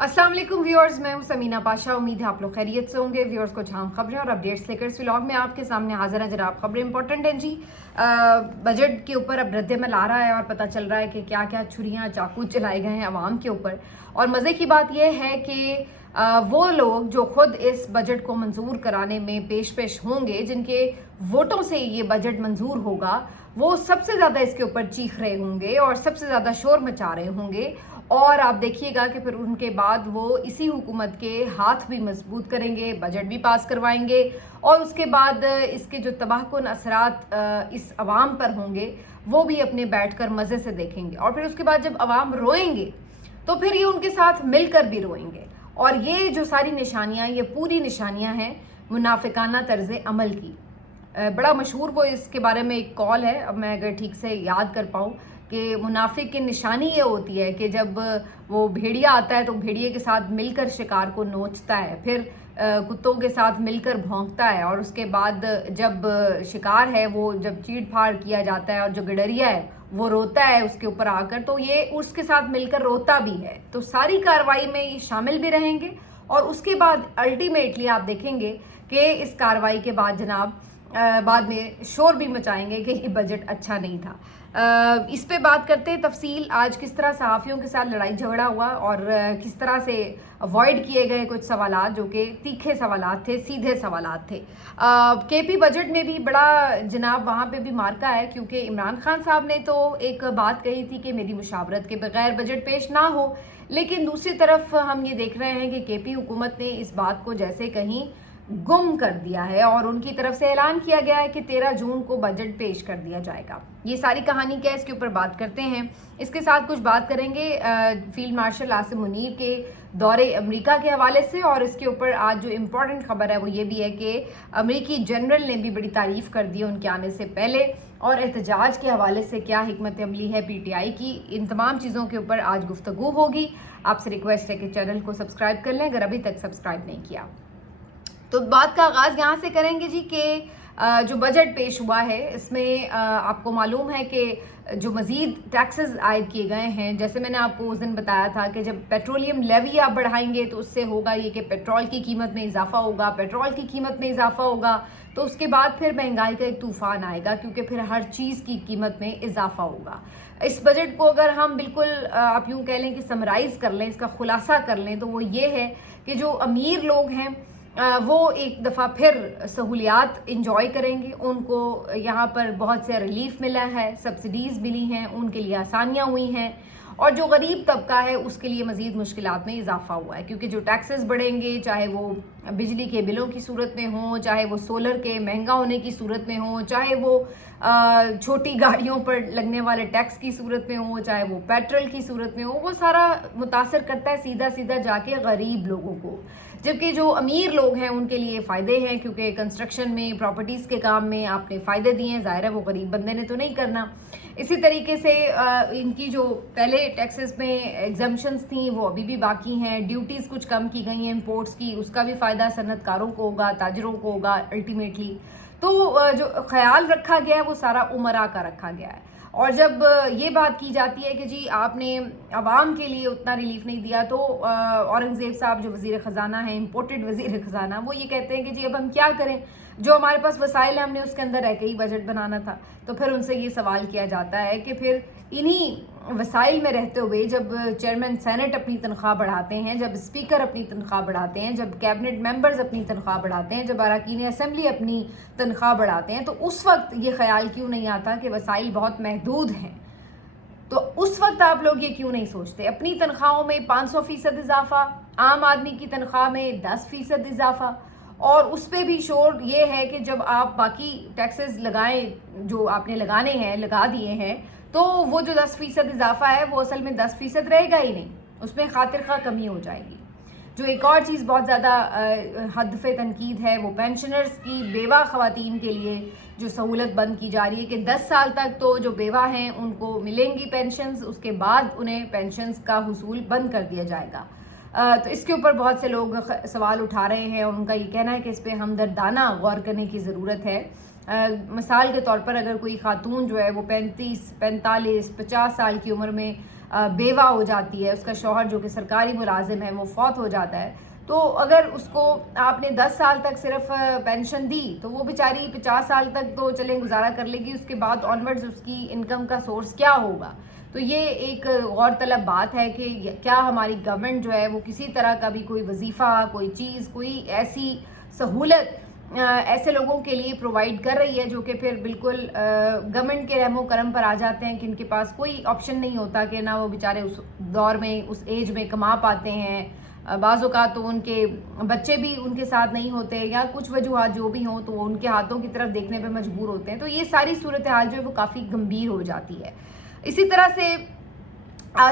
अस्सलाम वालेकुम व्यूअर्स, मैं हूं समीना पाशा। उम्मीद है आप लोग खैरियत से होंगे। व्यूअर्स को अहम खबरें और अपडेट्स लेकर इस व्लॉग में आपके सामने हाजिर हैं। जनाब, खबरें इंपॉर्टेंट हैं जी। बजट के ऊपर अब रद्दमल आ रहा है और पता चल रहा है कि क्या क्या छुरियां चाकू चलाए गए हैं अवाम के ऊपर। और मज़े की बात यह है कि वो लोग जो खुद इस बजट को मंजूर कराने में पेश होंगे, जिनके वोटों से ये बजट मंजूर होगा, वो सबसे ज़्यादा इसके ऊपर चीख रहे होंगे और सबसे ज़्यादा शोर मचा रहे होंगे। और आप देखिएगा कि फिर उनके बाद वो इसी हुकूमत के हाथ भी मजबूत करेंगे, बजट भी पास करवाएंगे और उसके बाद इसके जो तबाहकुन असरात इस अवाम पर होंगे वो भी अपने बैठकर मज़े से देखेंगे। और फिर उसके बाद जब अवाम रोएंगे तो फिर ये उनके साथ मिलकर भी रोएंगे। और ये जो सारी निशानियाँ, ये पूरी निशानियाँ हैं मुनाफिकाना तर्ज अमल की। बड़ा मशहूर वो इसके बारे में एक कॉल है, अब मैं अगर ठीक से याद कर पाऊँ, कि मुनाफिक की निशानी ये होती है कि जब वो भेड़िया आता है तो भेड़िए के साथ मिलकर शिकार को नोचता है, फिर कुत्तों के साथ मिलकर भौंकता है, और उसके बाद जब शिकार है वो जब चीड़ फाड़ किया जाता है और जो गिडरिया है वो रोता है उसके ऊपर आकर, तो ये उसके साथ मिलकर रोता भी है। तो सारी कार्रवाई में ये शामिल भी रहेंगे और उसके बाद अल्टीमेटली आप देखेंगे कि इस कार्रवाई के बाद जनाब बाद में शोर भी मचाएंगे कि ये बजट अच्छा नहीं था। इस पे बात करते हैं तफसील, आज किस तरह सहाफ़ियों के साथ लड़ाई झगड़ा हुआ और किस तरह से अवॉइड किए गए कुछ सवालात जो कि तीखे सवालात थे, सीधे सवालात थे। केपी बजट में भी बड़ा जनाब वहाँ पे भी मार्का है, क्योंकि इमरान खान साहब ने तो एक बात कही थी कि मेरी मुशावरत के बगैर बजट पेश ना हो, लेकिन दूसरी तरफ हम ये देख रहे हैं कि केपी हुकूमत ने इस बात को जैसे कहीं गुम कर दिया है और उनकी तरफ से ऐलान किया गया है कि 13 जून को बजट पेश कर दिया जाएगा। ये सारी कहानी क्या है, इसके ऊपर बात करते हैं। इसके साथ कुछ बात करेंगे फील्ड मार्शल आसिम मुनीर के दौरे अमेरिका के हवाले से, और इसके ऊपर आज जो इम्पोर्टेंट खबर है वो ये भी है कि अमेरिकी जनरल ने भी बड़ी तारीफ कर दी उनके आने से पहले, और एहतजाज के हवाले से क्या हिकमत अमली है PTI की। इन तमाम चीज़ों के ऊपर आज गुफ्तगू होगी। आपसे रिक्वेस्ट है कि चैनल को सब्सक्राइब कर लें अगर अभी तक सब्सक्राइब नहीं किया। तो बात का आगाज़ यहाँ से करेंगे जी कि जो बजट पेश हुआ है इसमें आपको मालूम है कि जो मज़ीद टैक्सेस आयद किए गए हैं, जैसे मैंने आपको उस दिन बताया था कि जब पेट्रोलियम लेवी आप बढ़ाएंगे तो उससे होगा ये कि पेट्रोल की कीमत में इजाफा होगा, पेट्रोल की कीमत में इजाफा होगा तो उसके बाद फिर महंगाई का एक तूफ़ान आएगा, क्योंकि फिर हर चीज़ की कीमत में इजाफा होगा। इस बजट को अगर हम बिल्कुल आप यूँ कह लें कि समराइज़ कर लें, इसका खुलासा कर लें, तो वो ये है कि जो अमीर लोग हैं वो एक दफ़ा फिर सहूलियात इंजॉय करेंगे। उनको यहाँ पर बहुत से रिलीफ मिला है, सब्सिडीज़ मिली हैं, उनके लिए आसानियाँ हुई हैं। और जो गरीब तबका है उसके लिए मज़ीद मुश्किलात में इजाफा हुआ है, क्योंकि जो टैक्सेस बढ़ेंगे, चाहे वो बिजली के बिलों की सूरत में हो, चाहे वो सोलर के महंगा होने की सूरत में हो, चाहे वो छोटी गाड़ियों पर लगने वाले टैक्स की सूरत में हो, चाहे वो पेट्रोल की सूरत में हो, वो सारा मुतासर करता है सीधा सीधा जाके गरीब लोगों को। जबकि जो अमीर लोग हैं उनके लिए फ़ायदे हैं, क्योंकि कंस्ट्रक्शन में, प्रॉपर्टीज़ के काम में आपने फ़ायदे दिए हैं, ज़ाहिर है वो गरीब बंदे ने तो नहीं करना। इसी तरीके से इनकी जो पहले टैक्सेस में एग्जम्पशंस थी वो अभी भी बाकी हैं। ड्यूटीज़ कुछ कम की गई हैं इंपोर्ट्स की, उसका भी फ़ायदा सनतकारों को होगा, ताजरों को होगा अल्टीमेटली। तो जो ख्याल रखा गया है वो सारा उमरा का रखा गया है। और जब ये बात की जाती है कि जी आपने आवाम के लिए उतना रिलीफ नहीं दिया, तो औरंगज़ेब साहब जो वज़ीर ख़जाना है, इम्पोर्टेड वज़ीर ख़जाना, वो ये कहते हैं कि जी अब हम क्या करें, जो हमारे पास वसाइल है हमने उसके अंदर रह के ही बजट बनाना था। तो फिर उनसे ये सवाल किया जाता है कि फिर इन्हीं वसाइल में रहते हुए जब चेयरमैन सेनेट अपनी तनख्वाह बढ़ाते हैं, जब स्पीकर अपनी तनख्वाह बढ़ाते हैं, जब कैबिनेट मेंबर्स अपनी तनख्वाह बढ़ाते हैं, जब अरकान असम्बली अपनी तनख्वाह बढ़ाते हैं, तो उस वक्त ये ख्याल क्यों नहीं आता कि वसाइल बहुत महदूद हैं? तो उस वक्त आप लोग ये क्यों नहीं सोचते? अपनी तनख्वाहों में 500% इजाफा, आम आदमी की तनख्वाह में 10% इजाफा, और उस पर भी शोर ये है कि जब आप बाकी टैक्सेस लगाएं जो आपने लगाने हैं, लगा दिए हैं, तो वो जो 10% इजाफा है वो असल में 10% रहेगा ही नहीं, उसमें खातिर खा कमी हो जाएगी। जो एक और चीज़ बहुत ज़्यादा हदफ़े तनकीद है वो पेंशनर्स की, बेवा ख़वातीन के लिए जो सहूलत बंद की जा रही है कि 10 साल तक तो जो बेवा हैं उनको मिलेंगी पेंशन्स, उसके बाद उन्हें पेंशन्स का हुसूल बंद कर दिया जाएगा। तो इसके ऊपर बहुत से लोग सवाल उठा रहे हैं और उनका ये कहना है कि इस पर हमदर्दाना गौर करने की ज़रूरत है। मिसाल के तौर पर अगर कोई खातून जो है वो 35, 45, 50 साल की उम्र में بیوہ ہو جاتی ہے, اس کا شوہر جو کہ سرکاری ملازم ہے وہ فوت ہو جاتا ہے, تو اگر اس کو آپ نے 10 سال تک صرف پینشن دی تو وہ بیچاری 50 سال تک تو چلیں گزارا کر لے گی, اس کے بعد آنورڈز اس کی انکم کا سورس کیا ہوگا؟ تو یہ ایک غور طلب بات ہے کہ کیا ہماری گورنمنٹ جو ہے وہ کسی طرح کا بھی کوئی وظیفہ, کوئی چیز, کوئی ایسی سہولت ایسے لوگوں کے لیے پرووائڈ کر رہی ہے جو کہ پھر بالکل گورنمنٹ کے رحم و کرم پر آ جاتے ہیں کہ ان کے پاس کوئی آپشن نہیں ہوتا کہ نہ وہ بیچارے اس دور میں اس ایج میں کما پاتے ہیں, بعض اوقات تو ان کے بچے بھی ان کے ساتھ نہیں ہوتے یا کچھ وجوہات جو بھی ہوں تو وہ ان کے ہاتھوں کی طرف دیکھنے پہ مجبور ہوتے ہیں. تو یہ ساری صورتحال جو ہے وہ کافی گمبھیر ہو جاتی ہے. اسی طرح سے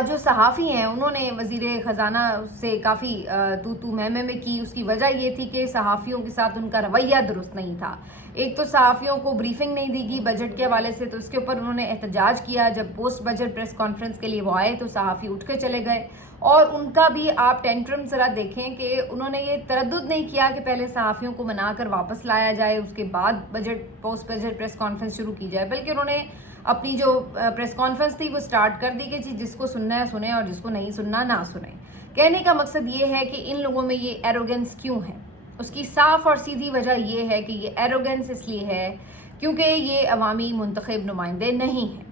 جو صحافی ہیں انہوں نے وزیر خزانہ سے کافی تو میں کی. اس کی وجہ یہ تھی کہ صحافیوں کے ساتھ ان کا رویہ درست نہیں تھا. ایک تو صحافیوں کو بریفنگ نہیں دی گئی بجٹ کے حوالے سے, تو اس کے اوپر انہوں نے احتجاج کیا. جب پوسٹ بجٹ پریس کانفرنس کے لیے وہ آئے تو صحافی اٹھ کے چلے گئے, اور ان کا بھی آپ ٹینٹرم ذرا دیکھیں کہ انہوں نے یہ تردد نہیں کیا کہ پہلے صحافیوں کو منا کر واپس لایا جائے, اس کے بعد پوسٹ بجٹ پریس کانفرنس شروع کی جائے, بلکہ انہوں نے اپنی جو پریس کانفرنس تھی وہ سٹارٹ کر دی کہ جس کو سننا ہے سنیں اور جس کو نہیں سننا نہ سنیں. کہنے کا مقصد یہ ہے کہ ان لوگوں میں یہ ایروگنس کیوں ہے. اس کی صاف اور سیدھی وجہ یہ ہے کہ یہ ایروگنس اس لیے ہے کیونکہ یہ عوامی منتخب نمائندے نہیں ہیں.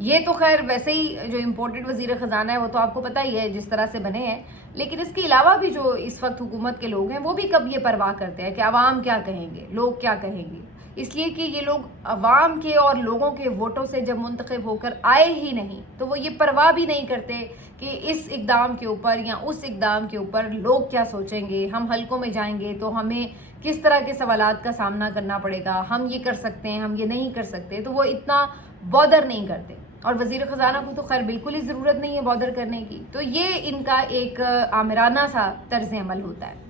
یہ تو خیر ویسے ہی جو امپورٹڈ وزیر خزانہ ہے وہ تو آپ کو پتہ ہی ہے جس طرح سے بنے ہیں, لیکن اس کے علاوہ بھی جو اس وقت حکومت کے لوگ ہیں وہ بھی کب یہ پرواہ کرتے ہیں کہ عوام کیا کہیں گے, لوگ کیا کہیں گے. اس لیے کہ یہ لوگ عوام کے اور لوگوں کے ووٹوں سے جب منتخب ہو کر آئے ہی نہیں تو وہ یہ پرواہ بھی نہیں کرتے کہ اس اقدام کے اوپر یا اس اقدام کے اوپر لوگ کیا سوچیں گے. ہم حلقوں میں جائیں گے تو ہمیں کس طرح کے سوالات کا سامنا کرنا پڑے گا, ہم یہ کر سکتے ہیں, ہم یہ نہیں کر سکتے, تو وہ اتنا بودر نہیں کرتے. اور وزیر خزانہ کو تو خیر بالکل ہی ضرورت نہیں ہے بودر کرنے کی. تو یہ ان کا ایک آمرانہ سا طرز عمل ہوتا ہے.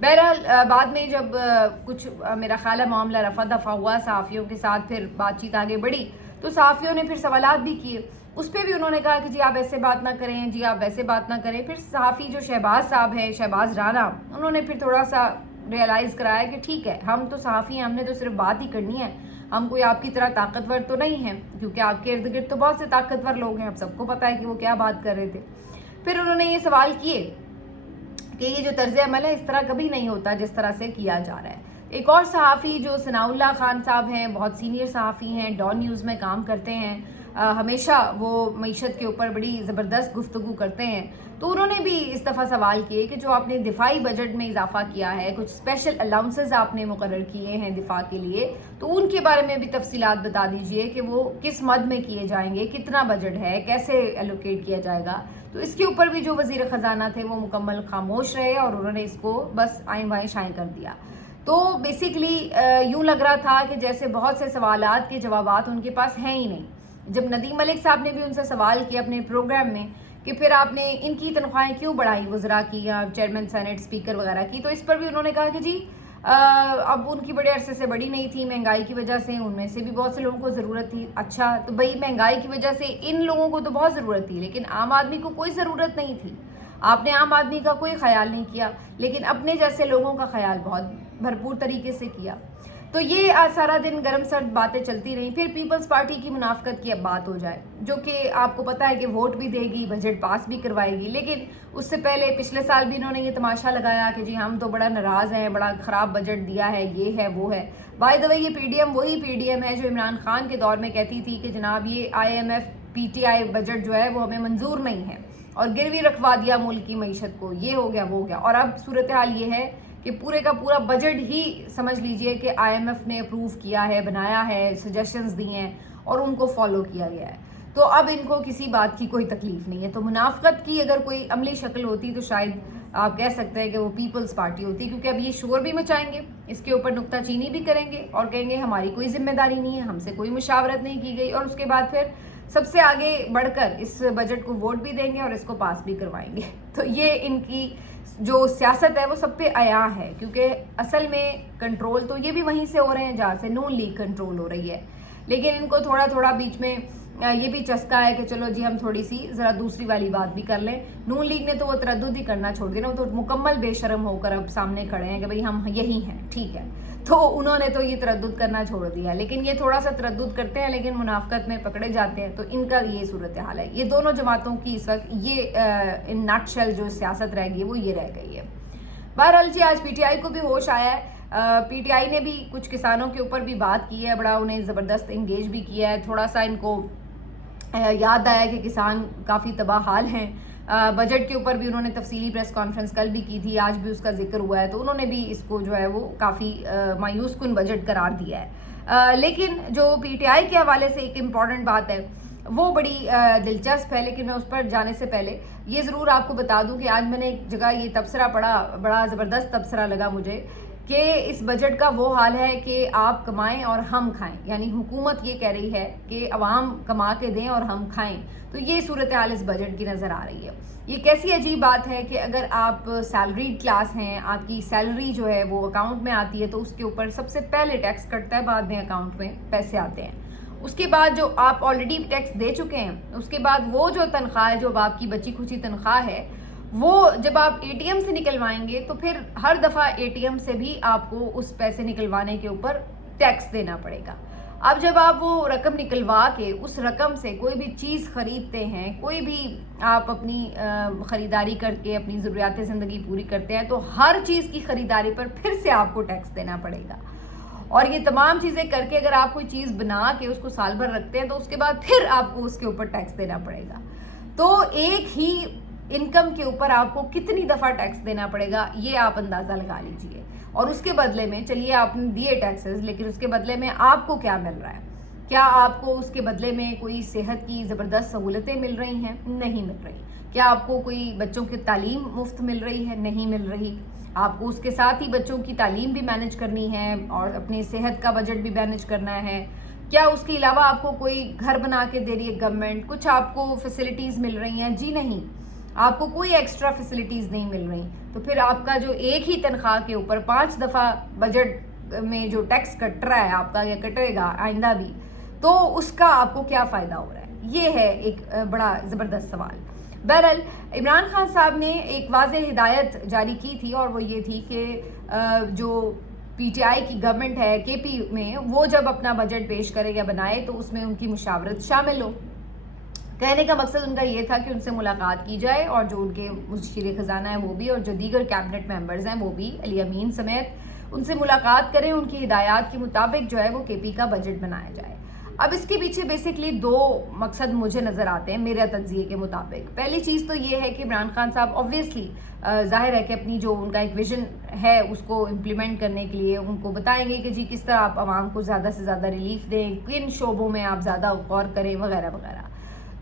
بہرحال بعد میں جب کچھ میرا خیال ہے معاملہ رفع دفع ہوا صحافیوں کے ساتھ, پھر بات چیت آگے بڑھی تو صحافیوں نے پھر سوالات بھی کیے. اس پہ بھی انہوں نے کہا کہ جی آپ ایسے بات نہ کریں, جی آپ ویسے بات نہ کریں. پھر صحافی جو شہباز صاحب ہیں, شہباز رانا, انہوں نے پھر تھوڑا سا ریئلائز کرایا کہ ٹھیک ہے ہم تو صحافی ہیں, ہم نے تو صرف بات ہی کرنی ہے, ہم کوئی آپ کی طرح طاقتور تو نہیں ہیں, کیونکہ آپ کے ارد گرد تو بہت سے طاقتور لوگ ہیں, اب سب کو پتہ ہے کہ وہ کیا بات کر رہے تھے. پھر انہوں نے یہ سوال کیے کہ یہ جو طرز عمل ہے اس طرح کبھی نہیں ہوتا جس طرح سے کیا جا رہا ہے. ایک اور صحافی جو ثناء اللہ خان صاحب ہیں, بہت سینئر صحافی ہیں, ڈان نیوز میں کام کرتے ہیں, ہمیشہ وہ معیشت کے اوپر بڑی زبردست گفتگو کرتے ہیں, تو انہوں نے بھی اس دفعہ سوال کیے کہ جو آپ نے دفاعی بجٹ میں اضافہ کیا ہے, کچھ اسپیشل الاؤنسز آپ نے مقرر کیے ہیں دفاع کے لیے, تو ان کے بارے میں بھی تفصیلات بتا دیجئے کہ وہ کس مد میں کیے جائیں گے, کتنا بجٹ ہے, کیسے ایلوکیٹ کیا جائے گا. تو اس کے اوپر بھی جو وزیر خزانہ تھے وہ مکمل خاموش رہے اور انہوں نے اس کو بس آئیں بائیں شائیں کر دیا. تو بیسیکلی یوں لگ رہا تھا کہ جیسے بہت سے سوالات کے جوابات ان کے پاس ہیں ہی نہیں. جب ندیم ملک صاحب نے بھی ان سے سوال کیا اپنے پروگرام میں کہ پھر آپ نے ان کی تنخواہیں کیوں بڑھائی وزراء کی یا چیئرمین سینٹ اسپیکر وغیرہ کی, تو اس پر بھی انہوں نے کہا کہ جی اب ان کی بڑے عرصے سے بڑی نہیں تھی, مہنگائی کی وجہ سے ان میں سے بھی بہت سے لوگوں کو ضرورت تھی. اچھا تو بھائی مہنگائی کی وجہ سے ان لوگوں کو تو بہت ضرورت تھی, لیکن عام آدمی کو کوئی ضرورت نہیں تھی. آپ نے عام آدمی کا کوئی خیال نہیں کیا, لیکن اپنے جیسے لوگوں کا خیال بہت بھرپور طریقے سے کیا. تو یہ سارا دن گرم سرد باتیں چلتی رہیں. پھر پیپلز پارٹی کی منافقت کی اب بات ہو جائے, جو کہ آپ کو پتہ ہے کہ ووٹ بھی دے گی, بجٹ پاس بھی کروائے گی, لیکن اس سے پہلے پچھلے سال بھی انہوں نے یہ تماشا لگایا کہ جی ہم تو بڑا ناراض ہیں, بڑا خراب بجٹ دیا ہے, یہ ہے وہ ہے. بائی دا وے یہ پی ڈی ایم وہی پی ڈی ایم ہے جو عمران خان کے دور میں کہتی تھی کہ جناب یہ I M F P T I budget جو ہے وہ ہمیں منظور نہیں ہے, اور گروی رکھوا دیا ملک کی معیشت کو, یہ ہو گیا وہ ہو گیا. اور اب صورتحال یہ ہے کہ پورے کا پورا بجٹ ہی سمجھ لیجئے کہ آئی ایم ایف نے اپروو کیا ہے, بنایا ہے, سجیشنز دی ہیں اور ان کو فالو کیا گیا ہے. تو اب ان کو کسی بات کی کوئی تکلیف نہیں ہے. تو منافقت کی اگر کوئی عملی شکل ہوتی تو شاید آپ کہہ سکتے ہیں کہ وہ پیپلز پارٹی ہوتی, کیونکہ اب یہ شور بھی مچائیں گے, اس کے اوپر نکتہ چینی بھی کریں گے اور کہیں گے ہماری کوئی ذمہ داری نہیں ہے, ہم سے کوئی مشاورت نہیں کی گئی, اور اس کے بعد پھر سب سے آگے بڑھ کر اس بجٹ کو ووٹ بھی دیں گے اور اس کو پاس بھی کروائیں گے. تو یہ ان کی جو سیاست ہے وہ سب پہ عیاں ہے, کیونکہ اصل میں کنٹرول تو یہ بھی وہیں سے ہو رہے ہیں جہاں سے نون لیگ کنٹرول ہو رہی ہے. لیکن ان کو تھوڑا تھوڑا بیچ میں ये भी चस्का है कि चलो जी हम थोड़ी सी ज़रा दूसरी वाली बात भी कर लें। नून लीग ने तो वो तरद्दुद ही करना छोड़ दिया ना, वो तो मुकम्मल बेशरम होकर अब सामने खड़े हैं कि भाई हम यही हैं, ठीक है। तो उन्होंने तो ये तरद्दुद करना छोड़ दिया, लेकिन ये थोड़ा सा तरद्दुद करते हैं लेकिन मुनाफकत में पकड़े जाते हैं। तो इनका ये सूरत हाल है। ये दोनों जमातों की इस वक्त ये इन नटशेल जो सियासत रह गई वो ये रह गई है। बहरहाल जी आज पीटीआई को भी होश आया है। पीटीआई ने भी कुछ किसानों के ऊपर भी बात की है, बड़ा उन्हें ज़बरदस्त इंगेज भी किया है। थोड़ा सा इनको याद आया कि किसान काफ़ी तबाह हाल हैं। बजट के ऊपर भी उन्होंने तफसीली प्रेस कॉन्फ्रेंस कल भी की थी, आज भी उसका जिक्र हुआ है। तो उन्होंने भी इसको जो है वो काफ़ी मायूस कुन बजट करार दिया है। लेकिन जो पीटीआई के हवाले से एक इम्पॉर्टेंट बात है वो बड़ी दिलचस्प है, लेकिन मैं उस पर जाने से पहले ये ज़रूर आपको बता दूं कि आज मैंने एक जगह ये तबसरा पढ़ा, बड़ा ज़बरदस्त तबसरा लगा मुझे कि इस बजट का वो हाल है कि आप कमाएं और हम खाएं। यानी हुकूमत ये कह रही है कि अवाम कमा के दें और हम खाएं। तो ये सूरत हाल इस बजट की नज़र आ रही है। ये कैसी अजीब बात है कि अगर आप सैलरीड क्लास हैं, आपकी सैलरी जो है वो अकाउंट में आती है तो उसके ऊपर सबसे पहले टैक्स कटता है, बाद में अकाउंट में पैसे आते हैं। उसके बाद जो आप ऑलरेडी टैक्स दे चुके हैं, उसके बाद वो जो तनख्वाह है, जो आपकी बची खुची तनख्वाह है, वो जब आप एटीएम से निकलवाएंगे तो फिर हर दफ़ा एटीएम से भी आपको उस पैसे निकलवाने के ऊपर टैक्स देना पड़ेगा। अब जब आप वो रकम निकलवा के उस रकम से कोई भी चीज़ ख़रीदते हैं, कोई भी आप अपनी ख़रीदारी करके अपनी ज़रूरियात ज़िंदगी पूरी करते हैं, तो हर चीज़ की ख़रीदारी पर फिर से आपको टैक्स देना पड़ेगा। और ये तमाम चीज़ें करके अगर आप कोई चीज़ बना के उसको साल भर रखते हैं तो उसके बाद फिर आपको उसके ऊपर टैक्स देना पड़ेगा। तो एक ही इनकम के ऊपर आपको कितनी दफ़ा टैक्स देना पड़ेगा ये आप अंदाज़ा लगा लीजिए। और उसके बदले में, चलिए आपने दिए टैक्सेस, लेकिन उसके बदले में आपको क्या मिल रहा है? क्या आपको उसके बदले में कोई सेहत की ज़बरदस्त सहूलतें मिल रही हैं? नहीं मिल रही। क्या आपको कोई बच्चों की तालीम मुफ्त मिल रही है? नहीं मिल रही। आपको उसके साथ ही बच्चों की तालीम भी मैनेज करनी है और अपनी सेहत का बजट भी मैनेज करना है। क्या उसके अलावा आपको कोई घर बना के दे रही है गवर्नमेंट? कुछ आपको फैसिलिटीज़ मिल रही हैं? जी नहीं, आपको कोई एक्स्ट्रा फैसिलिटीज़ नहीं मिल रही। तो फिर आपका जो एक ही तनख्वाह के ऊपर 5 दफ़ा बजट में जो टैक्स कट रहा है आपका, या कटेगा आइंदा भी, तो उसका आपको क्या फ़ायदा हो रहा है? ये है एक बड़ा ज़बरदस्त सवाल। बहरहाल इमरान खान साहब ने एक वाज़ेह हिदायत जारी की थी और वो ये थी कि जो पीटीआई की गवर्नमेंट है केपी में, वो जब अपना बजट पेश करे या बनाए तो उसमें उनकी मुशावरत शामिल हो। कहने का मकसद उनका ये था कि उनसे मुलाकात की जाए और जो उनके मुशीर ख़जाना है वो भी, और जो दीगर कैबिनेट मेंबर्स हैं वो भी, अली अमीन समेत, उनसे मुलाकात करें, उनकी हिदायत के मुताबिक जो है वो केपी का बजट बनाया जाए। अब इसके पीछे बेसिकली 2 मकसद मुझे नज़र आते हैं मेरे तज्ज़िये के मुताबिक। पहली चीज़ तो ये है कि इमरान खान साहब ऑब्वियसली ज़ाहिर है कि अपनी जो उनका एक विज़न है उसको इम्प्लीमेंट करने के लिए उनको बताएंगे कि जी किस तरह आप आवाम को ज़्यादा से ज़्यादा रिलीफ दें, किन शोबों में आप ज़्यादा गौर करें, वगैरह वगैरह।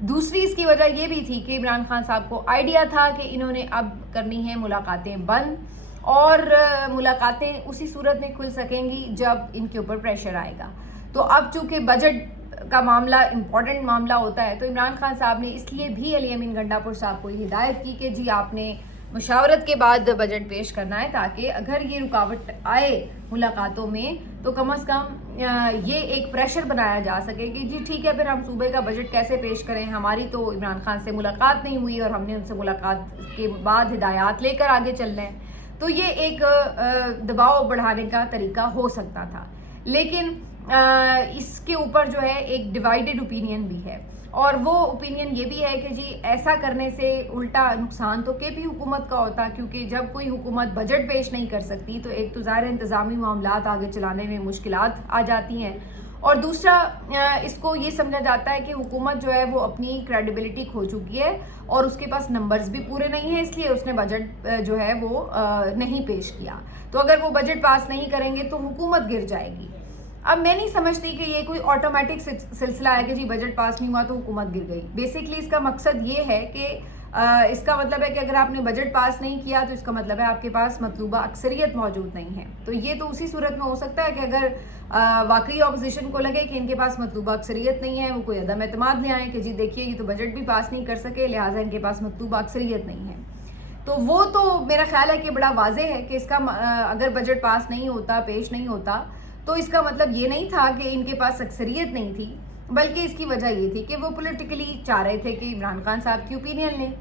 दूसरी इसकी वजह ये भी थी कि इमरान खान साहब को आइडिया था कि इन्होंने अब करनी है मुलाकातें बंद, और मुलाकातें उसी सूरत में खुल सकेंगी जब इनके ऊपर प्रेशर आएगा। तो अब चूँकि बजट का मामला इम्पॉर्टेंट मामला होता है, तो इमरान खान साहब ने इसलिए भी अली अमीन गंडापुर साहब को हिदायत की कि जी आपने मुशावरत के बाद बजट पेश करना है, ताकि अगर ये रुकावट आए मुलाकातों में तो कम अज़ कम ये एक प्रेशर बनाया जा सके कि जी ठीक है, फिर हम सूबे का बजट कैसे पेश करें, हमारी तो इमरान खान से मुलाकात नहीं हुई और हमने उनसे मुलाकात के बाद हिदायत लेकर आगे चलना है। तो ये एक दबाव बढ़ाने का तरीका हो सकता था। लेकिन इसके ऊपर जो है एक डिवाइडेड ओपिनियन भी है, और वो ओपिनियन ये भी है कि जी ऐसा करने से उल्टा नुकसान तो केपी हुकूमत का होता, क्योंकि जब कोई हुकूमत बजट पेश नहीं कर सकती तो एक तो ज़ाहिर इंतज़ामी मामलात आगे चलाने में मुश्किलात आ जाती हैं, और दूसरा इसको ये समझा जाता है कि हुकूमत जो है वो अपनी क्रेडिबिलिटी खो चुकी है और उसके पास नंबर्स भी पूरे नहीं हैं, इसलिए उसने बजट जो है वो नहीं पेश किया। तो अगर वो बजट पास नहीं करेंगे तो हुकूमत गिर जाएगी। अब मैं नहीं समझती कि ये कोई ऑटोमेटिक सिलसिला है कि जी बजट पास नहीं हुआ तो हुकूमत गिर गई। बेसिकली इसका मकसद ये है कि इसका मतलब है कि अगर आपने बजट पास नहीं किया तो इसका मतलब है आपके पास मतलूबा अक्सरियत मौजूद नहीं है। तो ये तो उसी सूरत में हो सकता है कि अगर वाकई अपोजिशन को लगे कि इनके पास मतलूबा अक्सरियत नहीं है, वो कोई अदम एतमाद ले आए कि जी देखिए ये तो बजट भी पास नहीं कर सके, लिहाजा इनके पास मतलूबा अक्सरियत नहीं है। तो वो तो मेरा ख्याल है कि बड़ा वाज़ेह है कि इसका अगर बजट पास नहीं होता, पेश नहीं होता, तो इसका मतलब ये नहीं था कि इनके पास अक्सरियत नहीं थी। बल्कि इसकी वजह ये थी कि वो पॉलिटिकली चाह रहे थे कि इमरान खान साहब की ओपिनियन लें।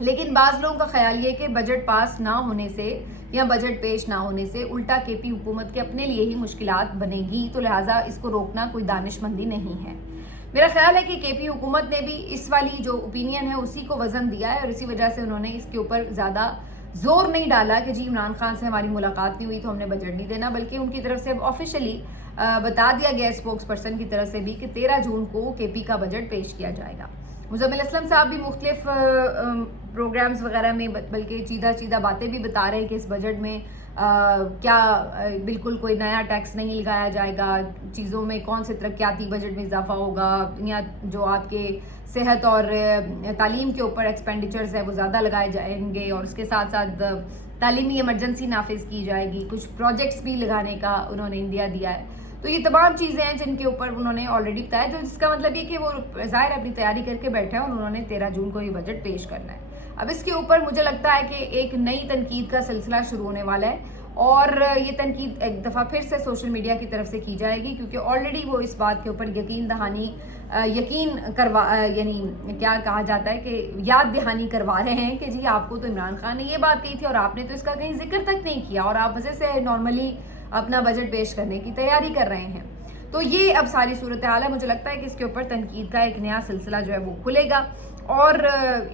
लेकिन बाज़ लोगों का ख्याल ये कि बजट पास ना होने से या बजट पेश ना होने से उल्टा केपी हुकूमत के अपने लिए ही मुश्किलात बनेगी, तो लिहाजा इसको रोकना कोई दानिशमंदी नहीं है। मेरा ख्याल है कि केपी हुकूमत ने भी इस वाली जो ओपिनियन है उसी को वज़न दिया है और इसी वजह से उन्होंने इसके ऊपर ज़्यादा जोर नहीं डाला कि जी इमरान खान से हमारी मुलाकात नहीं हुई तो हमने बजट नहीं देना, बल्कि उनकी तरफ से ऑफिशियली बता दिया गया स्पोक्स पर्सन की तरफ से भी कि 13 जून को केपी का बजट पेश किया जाएगा। मुज़म्मिल असलम साहब भी मुख्तलिफ प्रोग्राम्स वगैरह में बल्कि चीदा बातें भी बता रहे हैं कि इस बजट में क्या बिल्कुल कोई नया टैक्स नहीं लगाया जाएगा, चीज़ों में कौन से तरक्याती बजट में इजाफा होगा, या जो आपके सेहत और तालीम के ऊपर एक्सपेंडिचर्स है वो ज़्यादा लगाए जाएंगे और उसके साथ साथ तालीमी इमरजेंसी नाफिज की जाएगी, कुछ प्रोजेक्ट्स भी लगाने का उन्होंने इंडिया दिया है। तो ये तमाम चीज़ें हैं जिनके ऊपर उन्होंने ऑलरेडी बताया, तो जिसका मतलब ये कि वो ज़ाहिर अपनी तैयारी करके बैठे हैं और उन्होंने 13 जून को ये बजट पेश करना है। अब इसके ऊपर मुझे लगता है कि एक नई तनकीद का सिलसिला शुरू होने वाला है और ये तनकीद एक दफ़ा फिर से सोशल मीडिया की तरफ से की जाएगी, क्योंकि ऑलरेडी वो इस बात के ऊपर यकीन करवा यानी क्या कहा जाता है कि याद दहानी करवा रहे हैं कि जी आपको तो इमरान खान ने ये बात कही थी और आपने तो इसका कहीं जिक्र तक नहीं किया और आप मज़े से नॉर्मली अपना बजट पेश करने की तैयारी कर रहे हैं। तो ये अब सारी सूरत हाल है। मुझे लगता है कि इसके ऊपर तनकीद का एक नया सिलसिला जो है वो खुलेगा और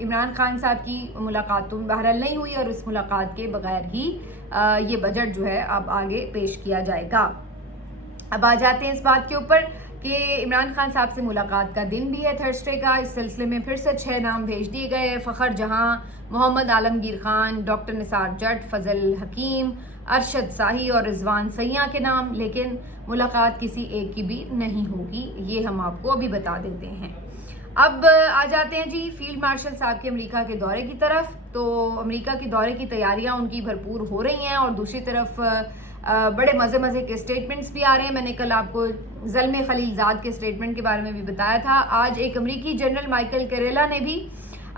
इमरान खान साहब की मुलाकात तो बहरहाल नहीं हुई और इस मुलाकात के बगैर ही ये बजट जो है अब आगे पेश किया जाएगा। अब आ जाते हैं इस बात के ऊपर कि इमरान खान साहब से मुलाकात का दिन भी है थर्सडे का। इस सिलसिले में फिर से 6 नाम भेज दिए गए हैं। फ़खर जहां, मोहम्मद आलमगीर खान, डॉक्टर निसार जट, फजल हकीम, अरशद शाही और रिजवान सैया के नाम, लेकिन मुलाकात किसी एक की भी नहीं होगी, ये हम आपको अभी बता देते हैं। अब आ जाते हैं जी फील्ड मार्शल साहब के अमेरिका के दौरे की तरफ। तो अमेरिका के दौरे की तैयारियां उनकी भरपूर हो रही हैं और दूसरी तरफ बड़े मज़े के स्टेटमेंट्स भी आ रहे हैं। मैंने कल आपको ज़ल्मे खलीलजाद के स्टेटमेंट के बारे में भी बताया था। आज एक अमेरिकी जनरल माइकल करेला ने भी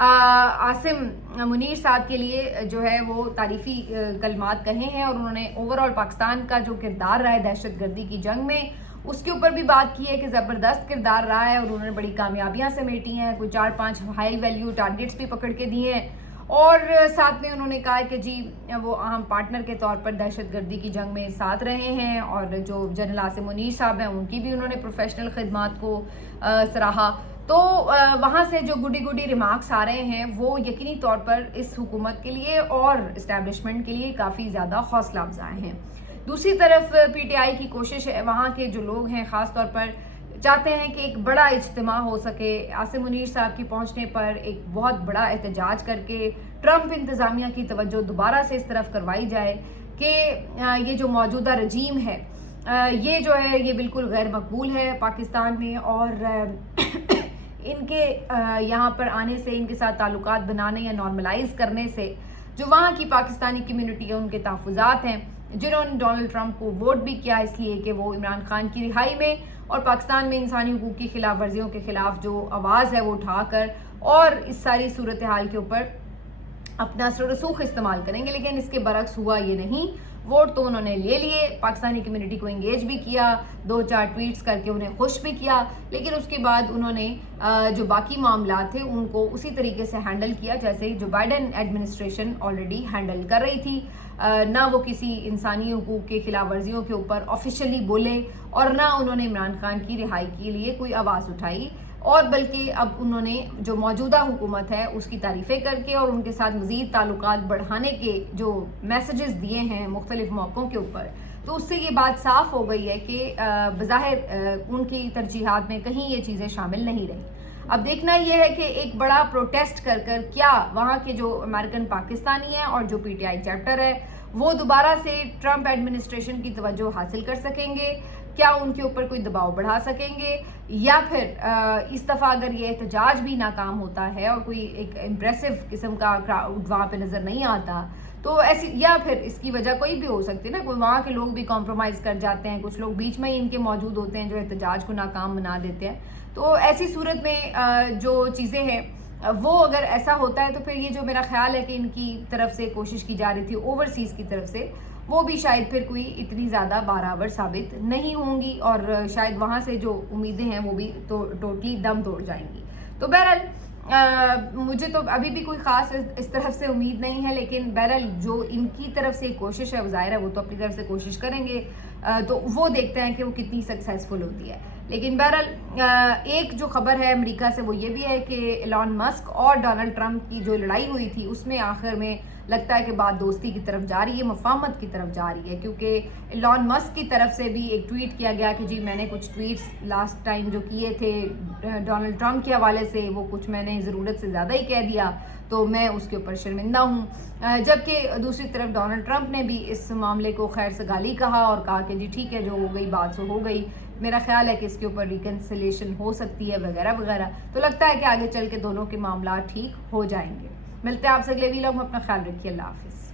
आसिम मुनीर साहब के लिए जो है वो तारीफ़ी कलमात कहे हैं और उन्होंने ओवरऑल पाकिस्तान का जो किरदार रहा है दहशतगर्दी की जंग में उसके ऊपर भी बात की है कि ज़बरदस्त किरदार रहा है और उन्होंने बड़ी कामयाबियां समेटी हैं, कोई 4-5 हाई वैल्यू टारगेट्स भी पकड़ के दिए हैं और साथ में उन्होंने कहा कि जी वो अहम पार्टनर के तौर पर दहशतगर्दी की जंग में साथ रहे हैं और जो जनरल आसिम मुनीर साहब हैं उनकी भी उन्होंने प्रोफेशनल खिदमात को सराहा। तो वहाँ से जो गुडी रिमार्क्स आ रहे हैं वो यकीनी तौर पर इस हुकूमत के लिए और इस्टेब्लिशमेंट के लिए काफ़ी ज़्यादा हौसला अफजाएँ हैं। दूसरी तरफ पीटीआई की कोशिश है, वहाँ के जो लोग हैं ख़ास तौर पर चाहते हैं कि एक बड़ा इज्तिमा हो सके, आसिम मुनीर साहब की पहुँचने पर एक बहुत बड़ा एहतजाज करके ट्रंप इंतज़ामिया की तवज्जो दोबारा से इस तरफ करवाई जाए कि ये जो मौजूदा रजीम है ये जो है ये बिल्कुल गैर मकबूल है पाकिस्तान में और इनके यहाँ पर आने से, इनके साथ ताल्लुकात बनाने या नॉर्मलाइज करने से जो वहाँ की पाकिस्तानी कम्युनिटी है उनके तहफ़्फ़ुज़ात हैं, जिन्होंने डोनाल्ड ट्रंप को वोट भी किया इसलिए कि वो इमरान खान की रिहाई में और पाकिस्तान में इंसानी हुकूक की खिलाफ वर्जियों के खिलाफ जो आवाज़ है वो उठाकर और इस सारी सूरत हाल के ऊपर अपना रसूख इस्तेमाल करेंगे। लेकिन इसके बरक्स हुआ ये नहीं। वोट तो उन्होंने ले लिए, पाकिस्तानी कम्युनिटी को एंगेज भी किया, 2-4 ट्वीट्स करके उन्हें खुश भी किया, लेकिन उसके बाद उन्होंने जो बाकी मामला थे उनको उसी तरीके से हैंडल किया जैसे जो बाइडन एडमिनिस्ट्रेशन ऑलरेडी हैंडल कर रही थी। ना वो किसी इंसानी हुकूक के खिलाफ वर्जियों के ऊपर ऑफिशियली बोले और ना उन्होंने इमरान खान की रिहाई के लिए कोई आवाज़ उठाई, और बल्कि अब उन्होंने जो मौजूदा हुकूमत है उसकी तारीफ़ें करके और उनके साथ मज़ीद ताल्लुकात बढ़ाने के जो मैसेजेस दिए हैं मुख्तलिफ मौक़ों के ऊपर, तो उससे ये बात साफ़ हो गई है कि बज़ाहिर उनकी तरजीहात में कहीं ये चीज़ें शामिल नहीं रहीं। अब देखना यह है कि एक बड़ा प्रोटेस्ट कर क्या वहाँ के जो अमेरिकन पाकिस्तानी हैं और जो पीटीआई चैप्टर है वो दोबारा से ट्रंप एडमिनिस्ट्रेशन की तवज्जो हासिल कर सकेंगे, क्या उनके ऊपर कोई दबाव बढ़ा सकेंगे, या फिर इस दफ़ा अगर ये एहतजाज भी नाकाम होता है और कोई एक इम्प्रेसिव किस्म का क्राउड वहाँ पे नज़र नहीं आता तो ऐसी, या फिर इसकी वजह कोई भी हो सकती है ना, कोई वहाँ के लोग भी कॉम्प्रोमाइज़ कर जाते हैं, कुछ लोग बीच में ही इनके मौजूद होते हैं जो एहतजाज को नाकाम बना देते हैं। तो ऐसी सूरत में जो चीज़ें हैं वो अगर ऐसा होता है तो फिर ये जो मेरा ख्याल है कि इनकी तरफ से कोशिश की जा रही थी ओवरसीज़ की तरफ से وہ بھی شاید پھر کوئی اتنی زیادہ بارآور ثابت نہیں ہوں گی، اور شاید وہاں سے جو امیدیں ہیں وہ بھی تو ٹوٹلی دم توڑ جائیں گی. تو بہرحال مجھے تو ابھی بھی کوئی خاص اس طرف سے امید نہیں ہے، لیکن بہرحال جو ان کی طرف سے کوشش ہے وہ ظاہر ہے وہ تو اپنی طرف سے کوشش کریں گے، تو وہ دیکھتے ہیں کہ وہ کتنی سکسیسفل ہوتی ہے. لیکن بہرحال ایک جو خبر ہے امریکہ سے وہ یہ بھی ہے کہ ایلان مسک اور ڈونلڈ ٹرمپ کی جو لڑائی ہوئی تھی اس میں آخر میں لگتا ہے کہ بات دوستی کی طرف جا رہی ہے، مفاہمت کی طرف جا رہی ہے، کیونکہ ایلان مسک کی طرف سے بھی ایک ٹویٹ کیا گیا کہ جی میں نے کچھ ٹویٹس لاسٹ ٹائم جو کیے تھے ڈونلڈ ٹرمپ کے حوالے سے وہ کچھ میں نے ضرورت سے زیادہ ہی کہہ دیا، تو میں اس کے اوپر شرمندہ ہوں. جبکہ دوسری طرف ڈونلڈ ٹرمپ نے بھی اس معاملے کو خیر سگالی کہا اور کہا کہ جی ٹھیک ہے جو ہو گئی بات سو ہو گئی، میرا خیال ہے کہ اس کے اوپر ریکنسلیشن ہو سکتی ہے وغیرہ وغیرہ. تو لگتا ہے کہ آگے چل کے دونوں کے معاملات ٹھیک ہو جائیں گے. ملتے ہیں آپ سے اگلے ویلاگ میں، اپنا خیال رکھیے، اللہ حافظ.